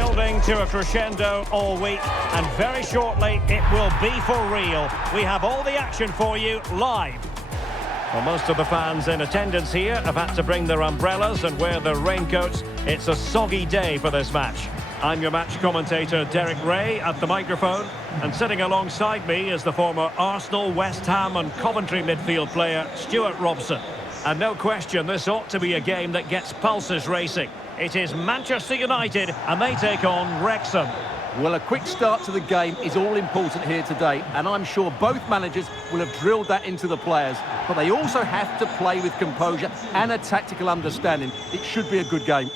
Building to a crescendo all week, and very shortly it will be for real. We have all the action for you live. Well, most of the fans in attendance here have had to bring their umbrellas and wear their raincoats. It's a soggy day for this match. I'm your match commentator Derek Ray at the microphone, and sitting alongside me is the former Arsenal, West Ham and Coventry midfield player Stuart Robson. And no question, this ought to be a game that gets pulses racing. It is Manchester United and they take on Wrexham. Well, a quick start to the game is all important here today, and I'm sure both managers will have drilled that into the players. But they also have to play with composure and a tactical understanding. It should be a good game.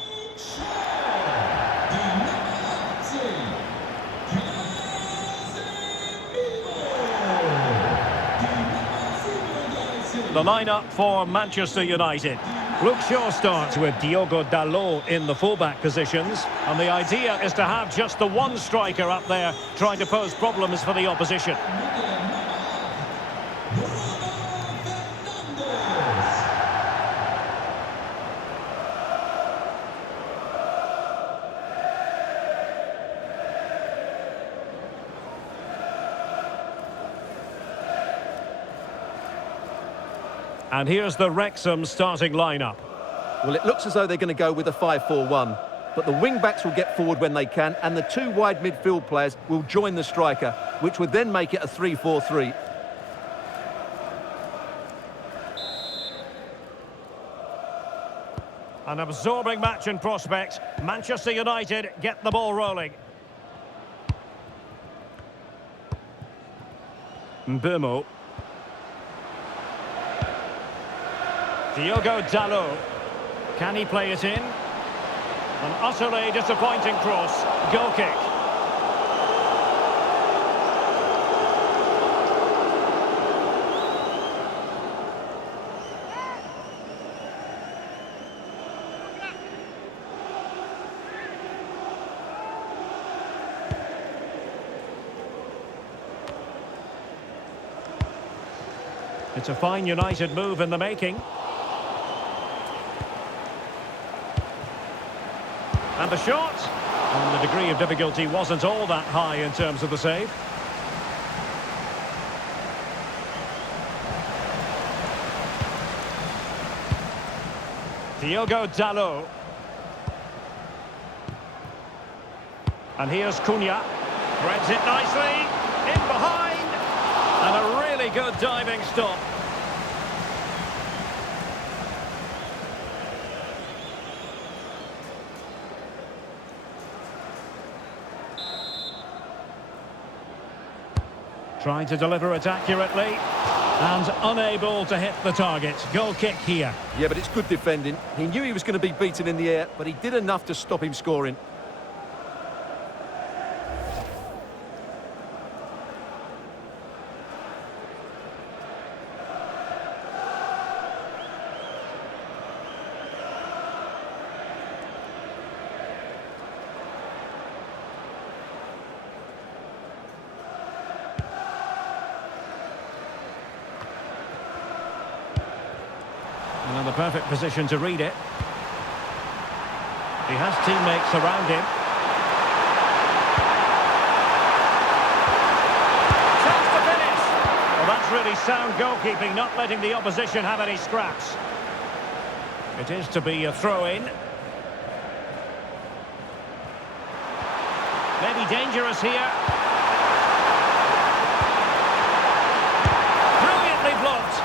The lineup for Manchester United. Luke Shaw starts with Diogo Dalot in the fullback positions, and the idea is to have just the one striker up there trying to pose problems for the opposition. And here's the Wrexham starting lineup. Well, it looks as though they're going to go with a 5-4-1. But the wing-backs will get forward when they can, and the two wide midfield players will join the striker, which would then make it a 3-4-3. An absorbing match in prospect. Manchester United get the ball rolling. Mbeumo. Diogo Dalot. Can he play it in? An utterly disappointing cross. Goal kick. It's a fine United move in the making. And the shot, and the degree of difficulty wasn't all that high in terms of the save. Diogo Dalot. And here's Cunha. Threads it nicely, in behind, and a really good diving stop. Trying to deliver it accurately and unable to hit the target. Goal kick here. Yeah, but it's good defending. He knew he was going to be beaten in the air, but he did enough to stop him scoring. And the perfect position to read it. He has teammates around him. Chance to finish! Well, that's really sound goalkeeping, not letting the opposition have any scraps. It is to be a throw-in. Maybe dangerous here. Brilliantly blocked.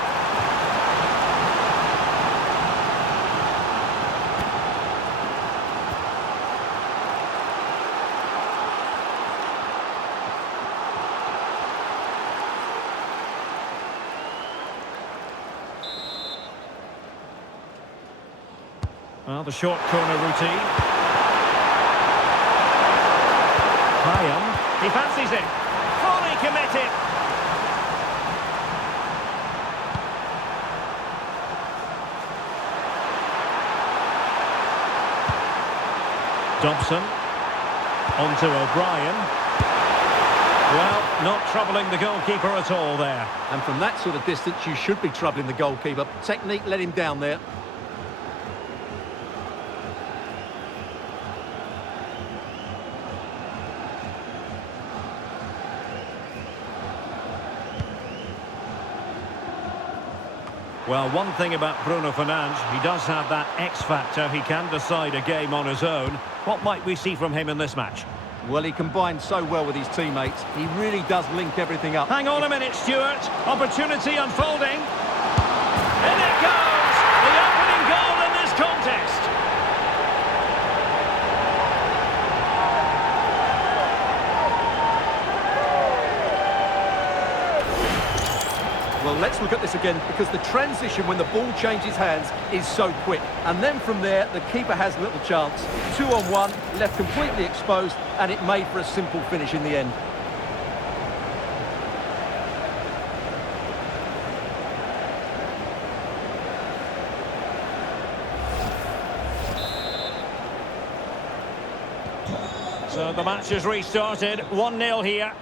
Well, the short corner routine. Brian, he fancies it. Fully committed. Dobson. On to O'Brien. Well, not troubling the goalkeeper at all there. And from that sort of distance, you should be troubling the goalkeeper. Technique let him down there. Well, one thing about Bruno Fernandes, he does have that X factor. He can decide a game on his own. What might we see from him in this match? Well, he combines so well with his teammates. He really does link everything up. Hang on a minute, Stuart. Opportunity unfolding. In it goes! The opening goal in this contest. Well, let's look at this again, because the transition when the ball changes hands is so quick. And then from there, the keeper has little chance. 2-on-1, left completely exposed, and it made for a simple finish in the end. So the match has restarted. 1-0 here.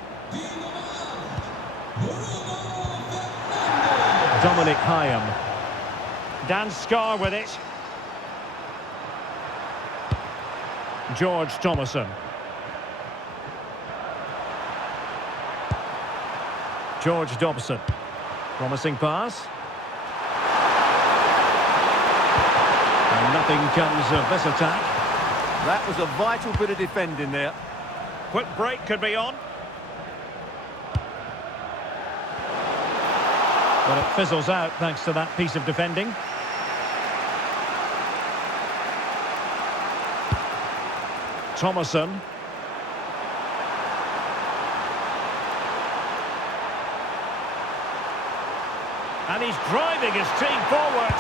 Dominic Hyam. Dan Scar with it. George Thomason. George Dobson. Promising pass. And nothing comes of this attack. That was a vital bit of defending there. Quick break could be on. But it fizzles out thanks to that piece of defending. Thomason. And he's driving his team forward.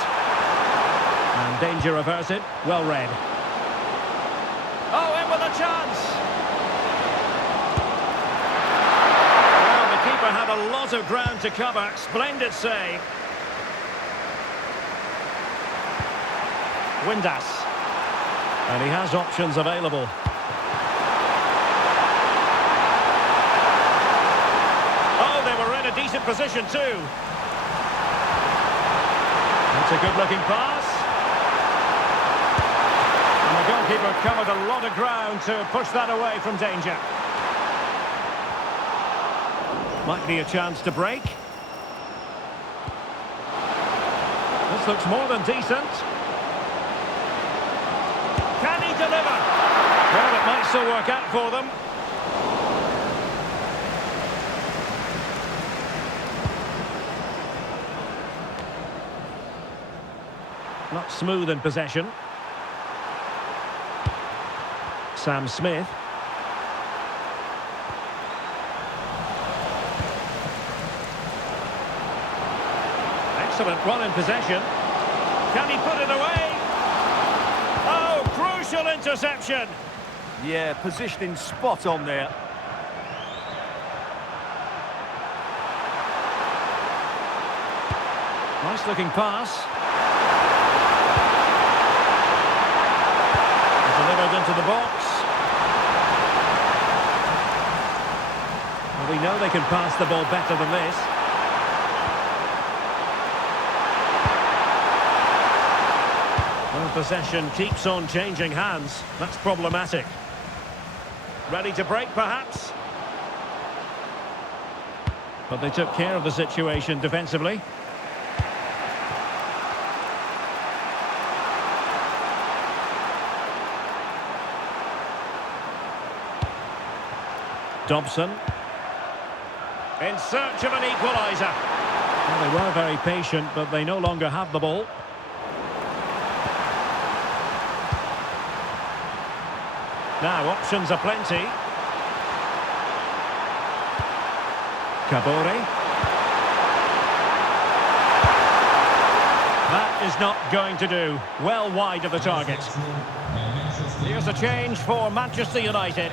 And danger averted. Well read. Oh, in with a chance. Well, the keeper had a lot of ground to cover. Splendid save. Windass. And he has options available. Oh, they were in a decent position too. That's a good-looking pass. And the goalkeeper covered a lot of ground to push that away from danger. Might be a chance to break. This looks more than decent. Can he deliver? Well, it might still work out for them. Not smooth in possession. Sam Smith. Excellent run in possession. Can he put it away? Oh, crucial interception. Yeah, positioning spot on there. Nice looking pass. Delivered into the box. Well, we know they can pass the ball better than this. Well, possession keeps on changing hands. That's problematic. Ready to break, perhaps? But they took care of the situation defensively. Dobson. In search of an equaliser. Well, they were very patient, but they no longer have the ball. Now, options are plenty. Kabore. That is not going to do. Well wide of the target. Here's a change for Manchester United.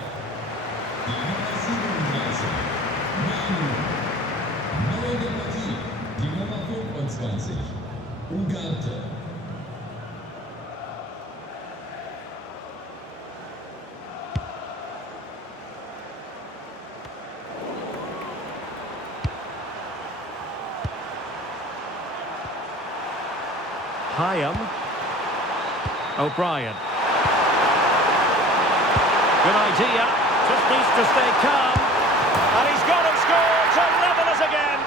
Hyam. O'Brien. Good idea. Just needs to stay calm. And he's got it scored to level us again.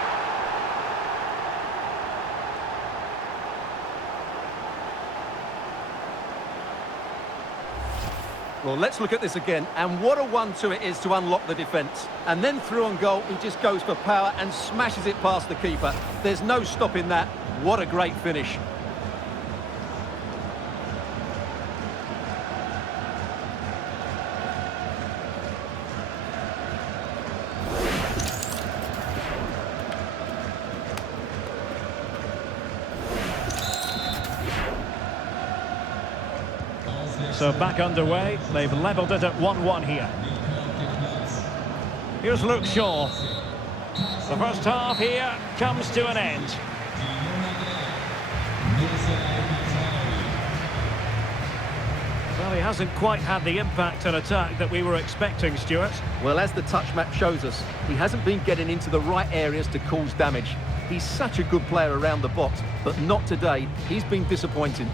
Well, let's look at this again. And what a 1-2 it is to unlock the defence. And then through on goal, he just goes for power and smashes it past the keeper. There's no stopping that. What a great finish. So back underway, they've levelled it at 1-1 here. Here's Luke Shaw. The first half here comes to an end. Well, he hasn't quite had the impact and attack that we were expecting, Stuart. Well, as the touch map shows us, he hasn't been getting into the right areas to cause damage. He's such a good player around the box, but not today. He's been disappointing.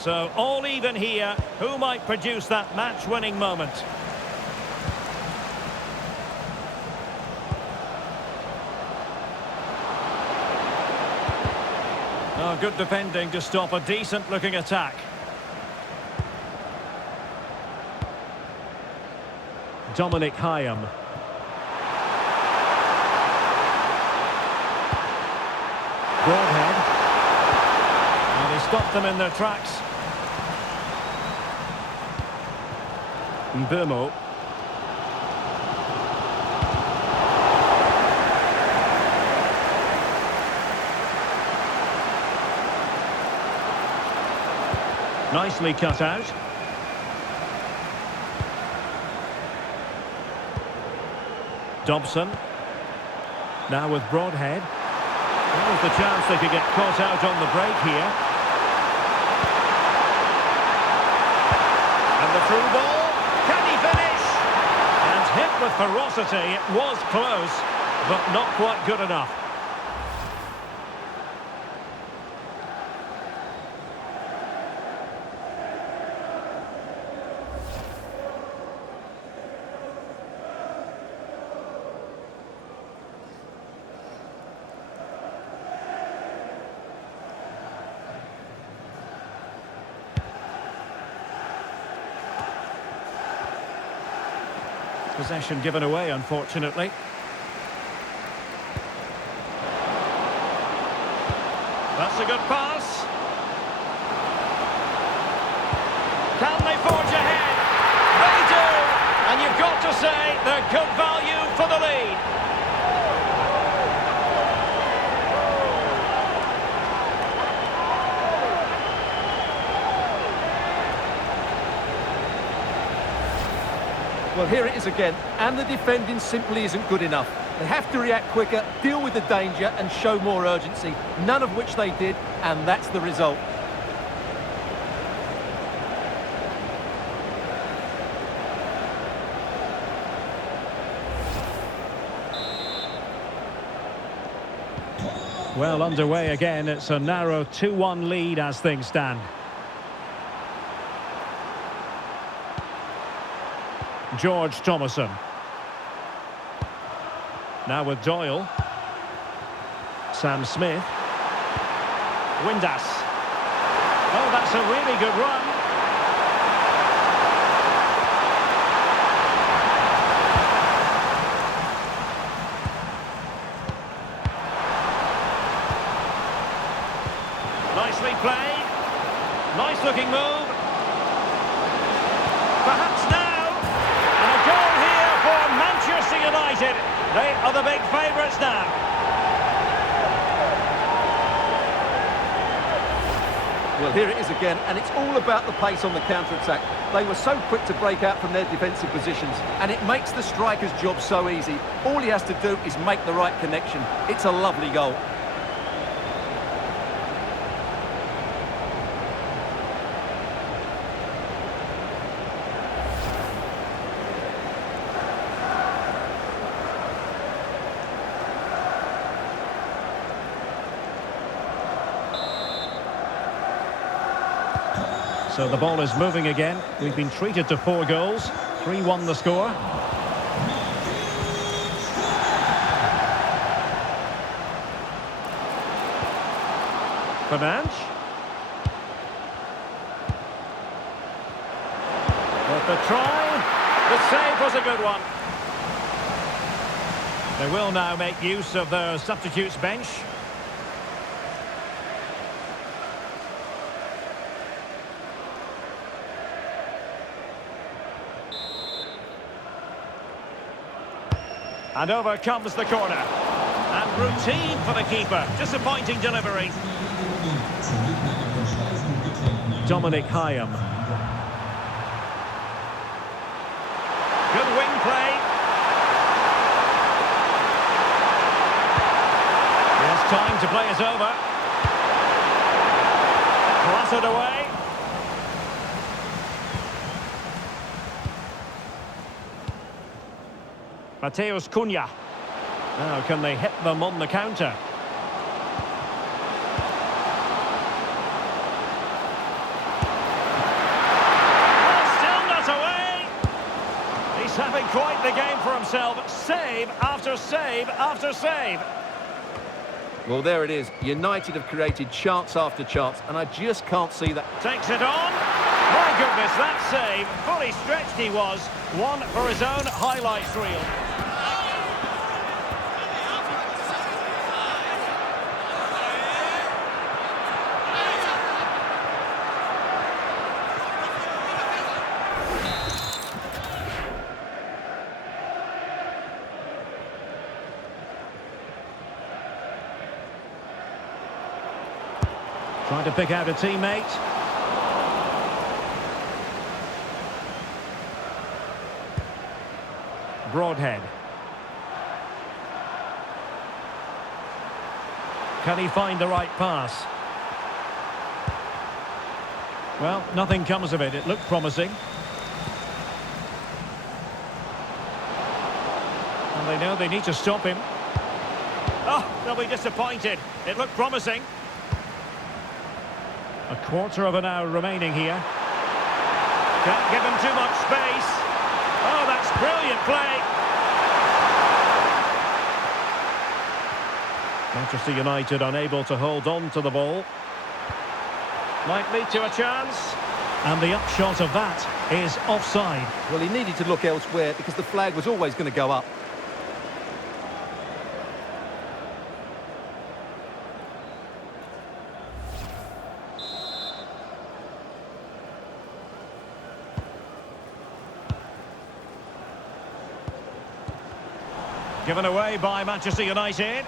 So all even here. Who might produce that match-winning moment? Oh, good defending to stop a decent-looking attack. Dominic Hyam. Broadhead. And he stopped them in their tracks. Burmo. Nicely cut out. Dobson. Now with Broadhead. There's the chance they could get caught out on the break here. And the through ball. Can he finish? And hit with ferocity. It was close, but not quite good enough. Possession given away, unfortunately. That's a good pass. Can they forge ahead? They do! And you've got to say they're good value for the lead. Well, here it is again, and the defending simply isn't good enough. They have to react quicker, deal with the danger, and show more urgency, none of which they did, and that's the result. Well, underway again. It's a narrow 2-1 lead as things stand. George Thomason. Now with Doyle. Sam Smith. Windass. Oh, that's a really good run. Nicely played. Nice looking move. Perhaps now. Manchester United, they are the big favourites now. Well, here it is again, and it's all about the pace on the counter-attack. They were so quick to break out from their defensive positions, and it makes the striker's job so easy. All he has to do is make the right connection. It's a lovely goal. So the ball is moving again. We've been treated to 4 goals. 3-1 the score. Fernandes. But the try. The save was a good one. They will now make use of their substitutes bench. And over comes the corner. And routine for the keeper. Disappointing delivery. Dominic Hyam. Good wing play. There's time to play it over. Clattered away. Mateus Cunha. Now can they hit them on the counter? Oh, still not away. He's having quite the game for himself. Save after save after save. Well, there it is. United have created chance after chance, and I just can't see that. Takes it on. My goodness, that save. Fully stretched he was. One for his own highlights reel. Trying to pick out a teammate. Broadhead. Can he find the right pass? Well, nothing comes of it. It looked promising. And they know they need to stop him. Oh, they'll be disappointed. It looked promising. A quarter of an hour remaining here. Can't give him too much space. Oh, that's brilliant play. Manchester United unable to hold on to the ball. Might lead to a chance. And the upshot of that is offside. Well, he needed to look elsewhere because the flag was always going to go up. Given away by Manchester United.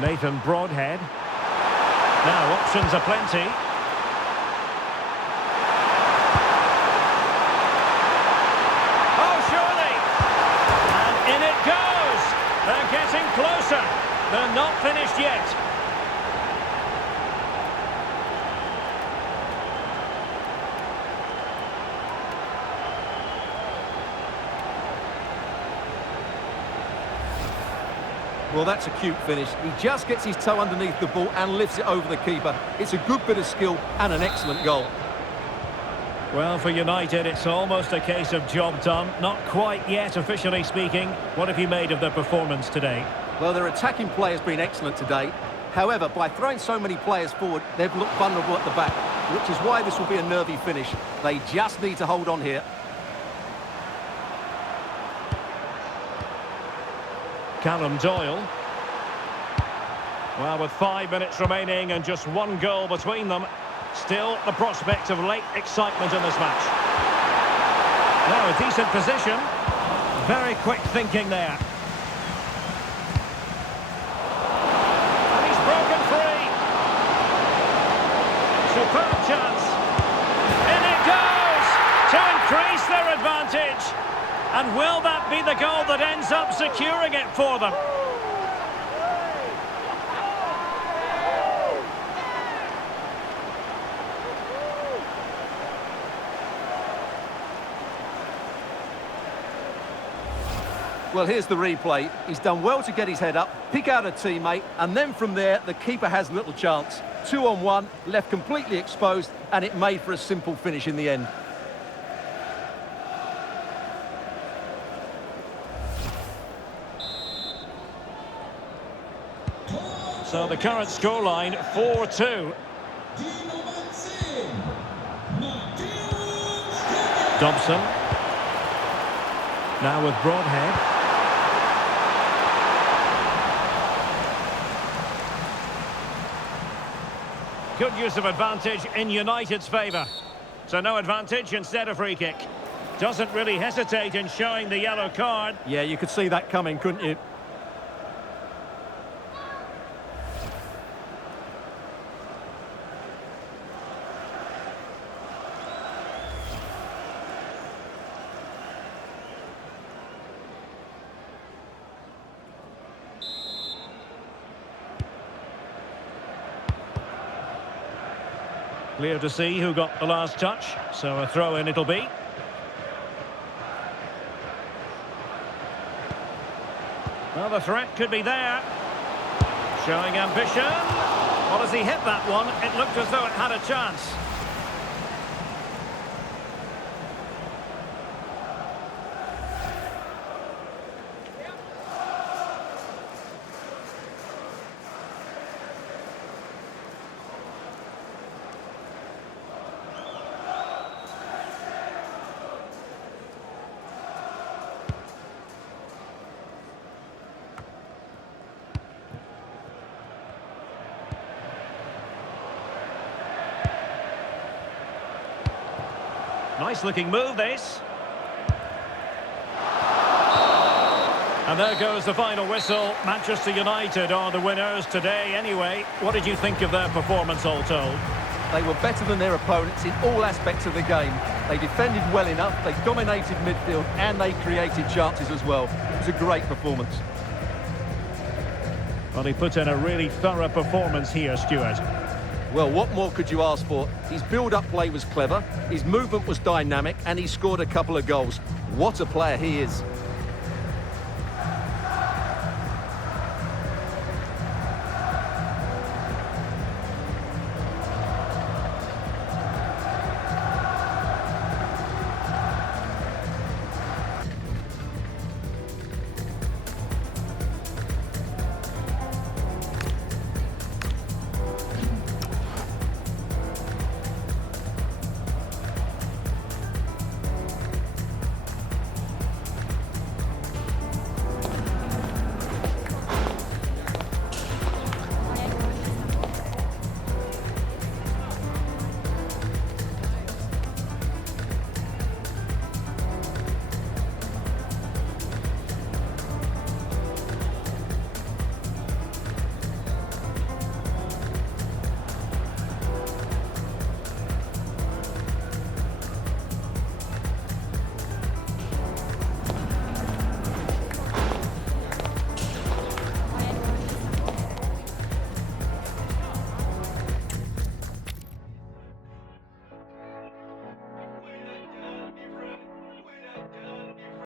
Nathan Broadhead. Now options are plenty. Oh, surely! And in it goes! They're getting closer. They're not finished yet. Well, that's a cute finish. He just gets his toe underneath the ball and lifts it over the keeper. It's a good bit of skill and an excellent goal. Well, for United, it's almost a case of job done. Not quite yet, officially speaking. What have you made of their performance today? Well, their attacking play has been excellent today. However, by throwing so many players forward, they've looked vulnerable at the back, which is why this will be a nervy finish. They just need to hold on here. Callum Doyle. Well, with 5 minutes remaining and just one goal between them, still the prospect of late excitement in this match. Now, a decent position. Very quick thinking there. And he's broken Superb chance. In it goes to increase their advantage. And will that be the goal that ends up securing it for them? Well, here's the replay. He's done well to get his head up, pick out a teammate, and then from there, the keeper has little chance. 2-on-1, left completely exposed, and it made for a simple finish in the end. So the current scoreline, 4-2. Dobson. Now with Broadhead. Good use of advantage in United's favour. So no advantage, instead a free kick. Doesn't really hesitate in showing the yellow card. Yeah, you could see that coming, couldn't you? Clear to see who got the last touch, so a throw-in it'll be. Well, the threat could be there. Showing ambition. Well, as he hit that one, it looked as though it had a chance. Nice looking move, this. And there goes the final whistle. Manchester United are the winners today anyway. What did you think of their performance, all told? They were better than their opponents in all aspects of the game. They defended well enough, they dominated midfield, and they created chances as well. It was a great performance. Well, he put in a really thorough performance here, Stuart. Well, what more could you ask for? His build-up play was clever, his movement was dynamic, and he scored a couple of goals. What a player he is.